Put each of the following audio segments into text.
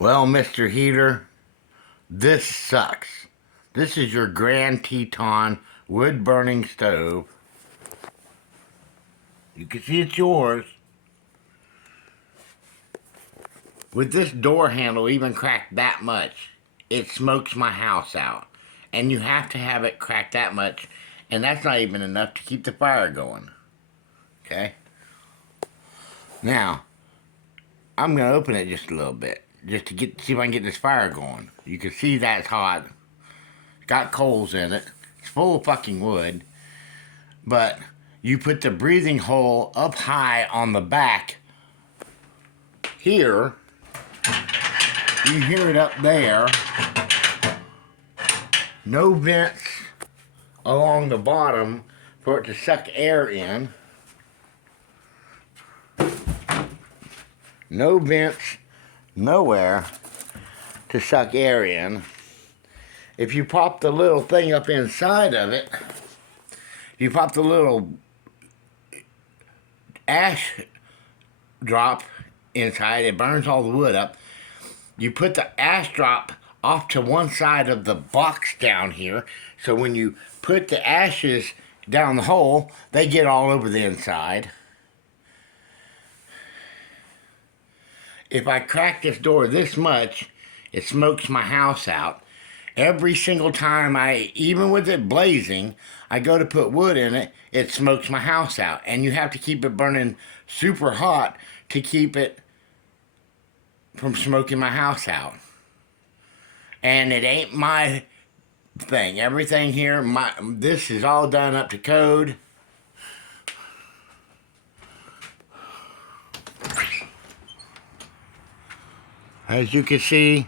Well, Mr. Heater, this sucks. This is your Grand Teton wood-burning stove. You can see it's yours. With this door handle even cracked that much, it smokes my house out. And you have to have it cracked that much, and that's not even enough to keep the fire going. Okay? Now, I'm going to open it just a little bit, just to see if I can get this fire going. You can see that's hot. It's got coals in it. It's full of fucking wood. But you put the breathing hole up high on the back here. You hear it up there. No vents along the bottom for it to suck air in. No vents nowhere to suck air in. If you pop the little thing up inside of it, you pop the little ash drop inside, it burns all the wood up. You put the ash drop off to one side of the box down here, so when you put the ashes down the hole, they get all over the inside. If I crack this door this much, it smokes my house out. Every single time even with it blazing, I go to put wood in it, it smokes my house out. And you have to keep it burning super hot to keep it from smoking my house out. And it ain't my thing. Everything here, this is all done up to code. As you can see,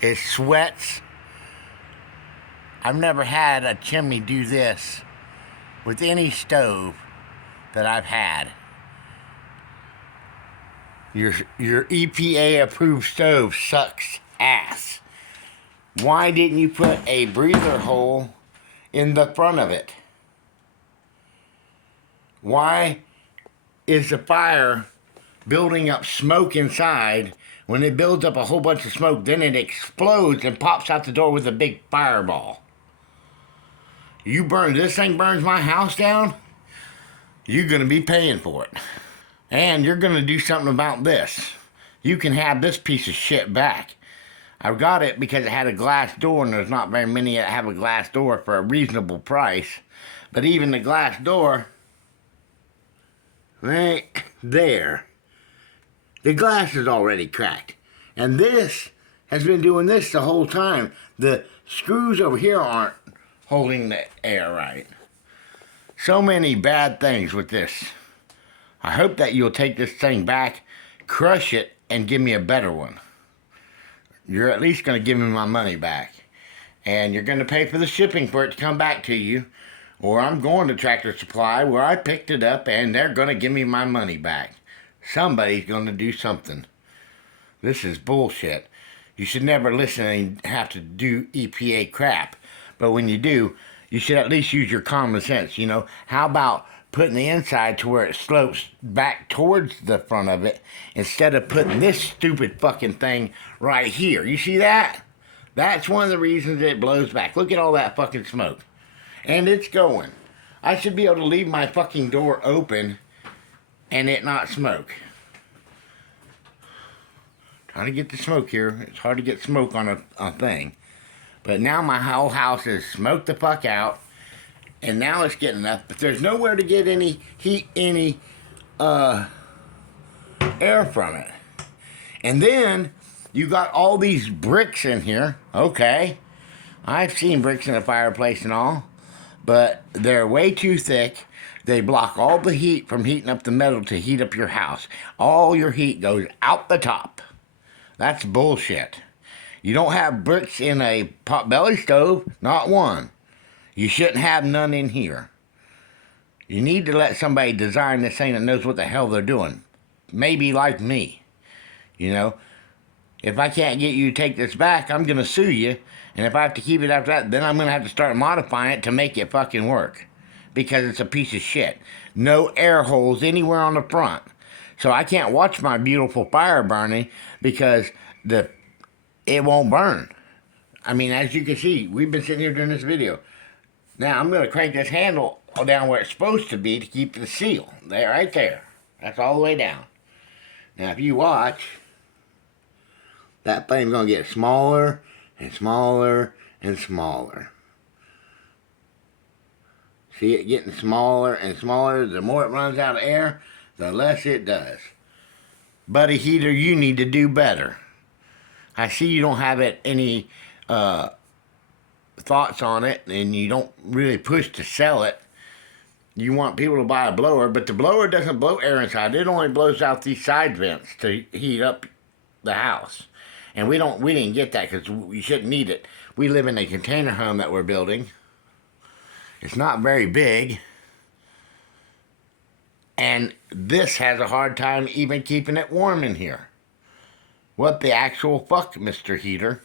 it sweats. I've never had a chimney do this with any stove that I've had. Your EPA approved stove sucks ass. Why didn't you put a breather hole in the front of it? Why is the fire building up smoke inside? When it builds up a whole bunch of smoke, then it explodes and pops out the door with a big fireball. This thing burns my house down, you're going to be paying for it. And you're going to do something about this. You can have this piece of shit back. I got it because it had a glass door, and there's not very many that have a glass door for a reasonable price. But even the glass door, right there, the glass is already cracked. And this has been doing this the whole time. The screws over here aren't holding the air right. So many bad things with this. I hope that you'll take this thing back, crush it, and give me a better one. You're at least going to give me my money back. And you're going to pay for the shipping for it to come back to you. Or I'm going to Tractor Supply where I picked it up and they're going to give me my money back. Somebody's going to do something. This is bullshit. You should never listen and have to do EPA crap. But when you do, you should at least use your common sense, you know. How about putting the inside to where it slopes back towards the front of it instead of putting this stupid fucking thing right here? You see that? That's one of the reasons it blows back. Look at all that fucking smoke. And it's going. I should be able to leave my fucking door open and it not smoke. Trying to get the smoke here. It's hard to get smoke on a thing. But now my whole house is smoked the fuck out. And now it's getting enough. But there's nowhere to get any heat, any air from it. And then you got all these bricks in here. Okay. I've seen bricks in a fireplace and all. But they're way too thick. They block all the heat from heating up the metal to heat up your house. All your heat goes out the top. That's bullshit. You don't have bricks in a potbelly stove, not one. You shouldn't have none in here. You need to let somebody design this thing that knows what the hell they're doing. Maybe like me. You know, if I can't get you to take this back, I'm going to sue you. And if I have to keep it after that, then I'm going to have to start modifying it to make it fucking work. because it's a piece of shit. No air holes anywhere on the front. So I can't watch my beautiful fire burning because it won't burn. I mean, as you can see, we've been sitting here doing this video. Now I'm going to crank this handle down where it's supposed to be to keep the seal. There, right there. That's all the way down. Now if you watch, that flame's going to get smaller and smaller and smaller. See it getting smaller and smaller. The more it runs out of air, the less it does. Buddy heater, you need to do better. I see you don't have any thoughts on it, and you don't really push to sell it. You want people to buy a blower, but the blower doesn't blow air inside. It only blows out these side vents to heat up the house. And we didn't get that because we shouldn't need it. We live in a container home that we're building. It's not very big. And this has a hard time even keeping it warm in here. What the actual fuck, Mr. Heater?